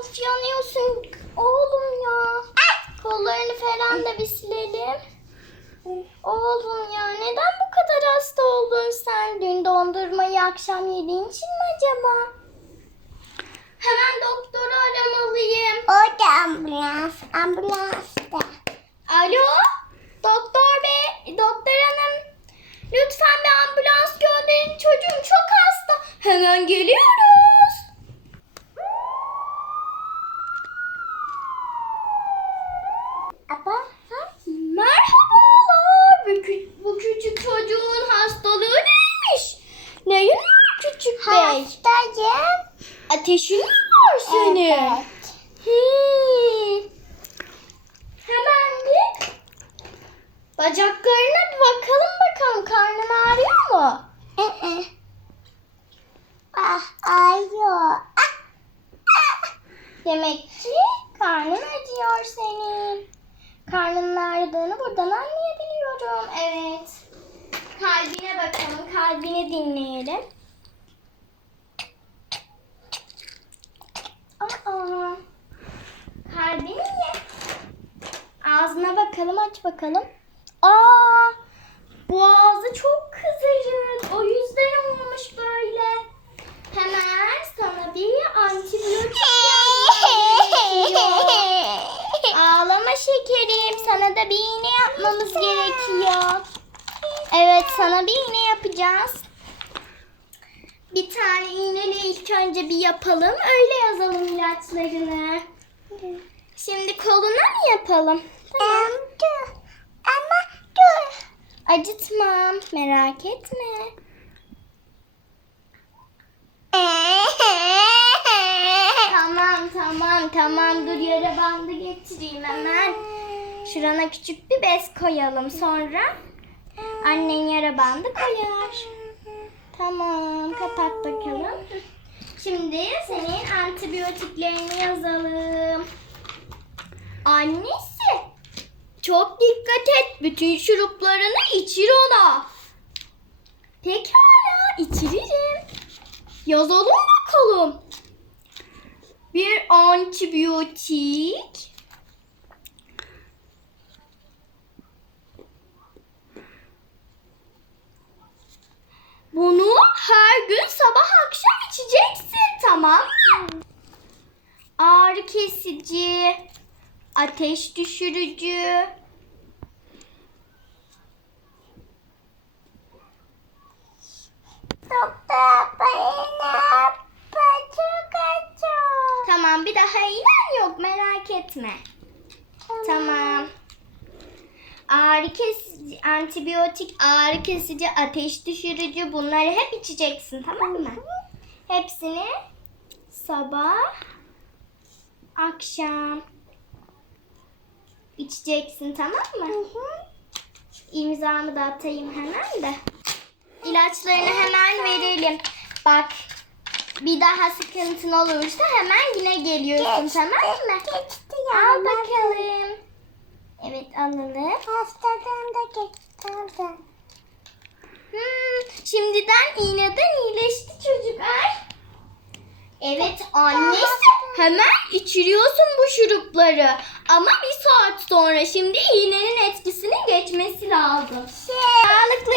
Of yanıyorsun oğlum ya. Kollarını falan da bir silelim. Oğlum ya neden bu kadar hasta oldun sen? Dün dondurmayı akşam yediğin için mi acaba? Hemen doktoru aramalıyım. O ambulans. Ambulans da. Alo? Doktor bey, doktor hanım. Lütfen bir ambulans gönderin. Çocuğum çok hasta. Hemen geliyorum. Hastayım. Ateşin mi var senin? Evet. Hmm. Hemen bir bacaklarına bir bakalım bakalım. Karnın ağrıyor mu? Ee, Ah, ağrıyor. Ah, ah. Demek ki karnın acıyor senin. Karnının ağrıdığını buradan anlayabiliyorum. Evet. Kalbine bakalım. Kalbini dinleyelim. Bakalım. Aç bakalım. Aa, boğazı çok kızarık. O yüzden olmuş böyle. Hemen sana bir antibiyotik. Ağlama şekerim. Sana da bir iğne yapmamız gerekiyor. Evet sana bir iğne yapacağız. Bir tane iğneyle ilk önce bir yapalım. Öyle yazalım ilaçlarını. Şimdi koluna mı yapalım? Dur. Ama dur. Acıtmam. Merak etme. Tamam tamam tamam. Dur yara bandı getireyim hemen. Şurana küçük bir bez koyalım. Sonra annen yara bandı koyar. Tamam kapat bakalım. Şimdi senin antibiyotiklerini yazalım. Annesi çok dikkat et. Bütün şuruplarını içir ona. Pekala içiririm. Yazalım bakalım. Bir antibiyotik. Bunu her gün sabah akşam içeceksin tamam mı? Ağrı kesici, ateş düşürücü, Tamam bir daha iğnen yok merak etme. Tamam. Ağrı kesici, antibiyotik, ağrı kesici, ateş düşürücü bunları hep içeceksin tamam mı? Hepsini sabah, akşam içeceksin tamam mı? İmzamı da atayım hemen de. İlaçlarını hemen verelim. Bak bir daha sıkıntın olursa hemen yine geliyorsun Geçti. tamam mı? Geçti Al yani. bakalım. Evet alalım. Hastalığım da geçti. Tamam. Hmm, şimdiden iğneden iyileşti çocuklar. Evet annesi hemen içiriyorsun bu şurupları. Ama bir saat sonra şimdi iğnenin etkisinin geçmesi lazım. Şey, Sağlıklı